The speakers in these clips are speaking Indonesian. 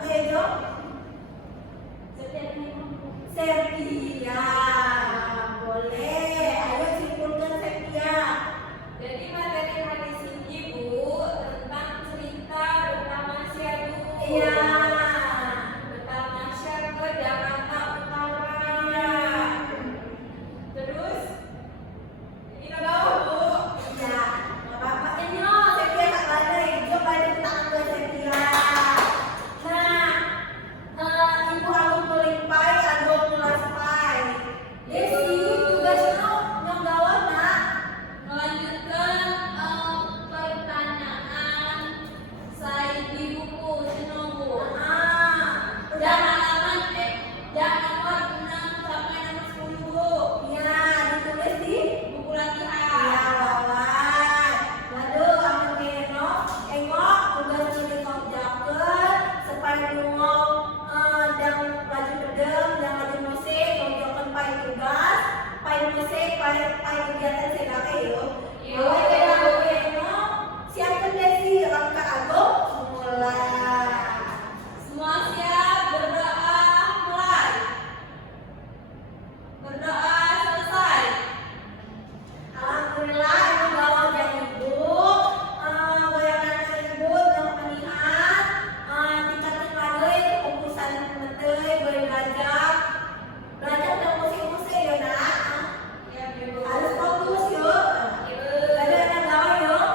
Ayo. Sepia. Boleh. Ayo simpulkan Sepia. Jadi materi hadis ini Bu tentang cerita bertamasya dulu. Iya. Bertamasya ke Jakarta Utara. Terus ini ke bawah Bu. Iya. Nggak apa-apa. Ini loh, Sepia tak badai. Coba ditang ke Sepia. Nah, Ibu aku tulimpai, aku tulaspai. Desi, tugasnya nggak nak. Melanjutkan pertanyaan saya di buku Sinobu. Dan halaman dan nomor 6 sampai nomor 10 Bu. Iya, ditulis di Buku iya, latihan. lawan. Waduh, kamu keno, engok, tugas tulis kau jaket, supaya ngomong dan laju pedem, dan laju musik, kau jaket pai tugas, pai musik, pai kegiatan segala yo. Yo. Kamu keno, siapkan Desi, langkah agung, mulai. Semua siap, berdoa mulai. Berdoa selesai. Alhamdulillah, ibu bawa dan ibu, bayangan ibu yang melihat tingkat tingkatnya fokusan menteri belajar dan musik-musik ya nak. Ya, Bu. Harus fokus yuk. Ada yang gawe yuk.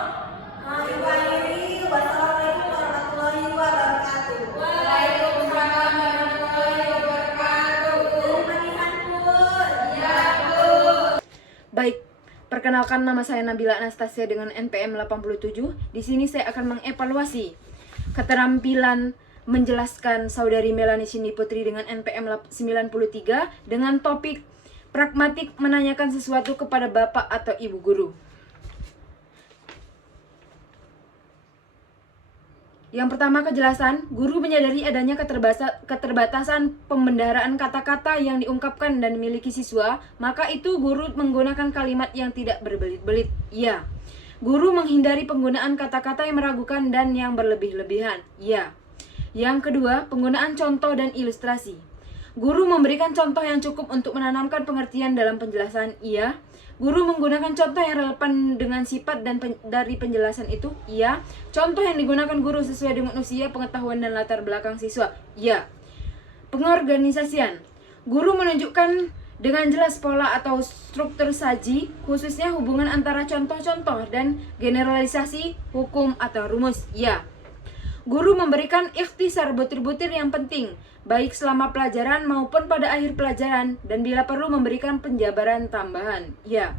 Ibu akhiri, wassalamualaikum warahmatullahi wabarakatuh. Waalaikumsalam warahmatullahi wabarakatuh. Pemilihan pun. Ya, Bu. Baik, perkenalkan nama saya Nabila Anastasia dengan NPM 87. Di sini saya akan mengevaluasi keterampilan menjelaskan saudari Melanie Cindy Putri dengan NPM 93 dengan topik pragmatik menanyakan sesuatu kepada Bapak atau Ibu Guru. Yang pertama, kejelasan. Guru menyadari adanya keterbatasan pembendaharaan kata-kata yang diungkapkan dan dimiliki siswa, maka itu guru menggunakan kalimat yang tidak berbelit-belit. Ya. Guru menghindari penggunaan kata-kata yang meragukan dan yang berlebih-lebihan. Ya. Yang kedua, penggunaan contoh dan ilustrasi. Guru memberikan contoh yang cukup untuk menanamkan pengertian dalam penjelasan. Iya. Guru menggunakan contoh yang relevan dengan sifat dan dari penjelasan itu. Iya. Contoh yang digunakan guru sesuai dengan usia, pengetahuan, dan latar belakang siswa. Iya. Pengorganisasian. Guru menunjukkan dengan jelas pola atau struktur saji, khususnya hubungan antara contoh-contoh dan generalisasi, hukum, atau rumus. Iya. Guru memberikan ikhtisar butir-butir yang penting, baik selama pelajaran maupun pada akhir pelajaran, dan bila perlu memberikan penjabaran tambahan. Ya.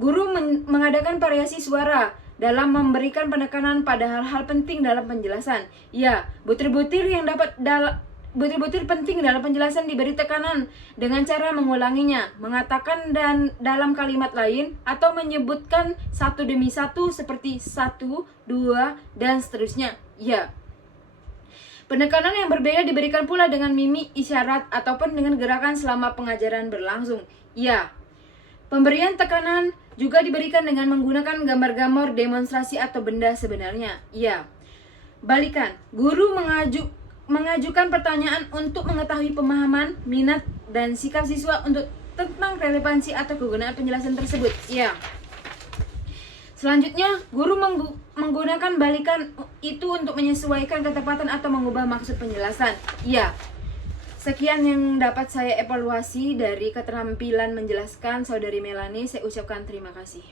Guru mengadakan variasi suara dalam memberikan penekanan pada hal-hal penting dalam penjelasan. Ya, butir-butir penting dalam penjelasan diberi tekanan dengan cara mengulanginya, mengatakan dan dalam kalimat lain, atau menyebutkan satu demi satu seperti 1, 2, dan seterusnya. Ya. Penekanan yang berbeda diberikan pula dengan mimik, isyarat, ataupun dengan gerakan selama pengajaran berlangsung. Ya. Pemberian tekanan juga diberikan dengan menggunakan gambar-gambar demonstrasi atau benda sebenarnya. Ya. Balikan. Guru mengajukan pertanyaan untuk mengetahui pemahaman, minat, dan sikap siswa untuk tentang relevansi atau kegunaan penjelasan tersebut. Ya. Selanjutnya, guru menggunakan balikan itu untuk menyesuaikan ketepatan atau mengubah maksud penjelasan. Ya. Sekian yang dapat saya evaluasi dari keterampilan menjelaskan saudari Melanie. Saya ucapkan terima kasih.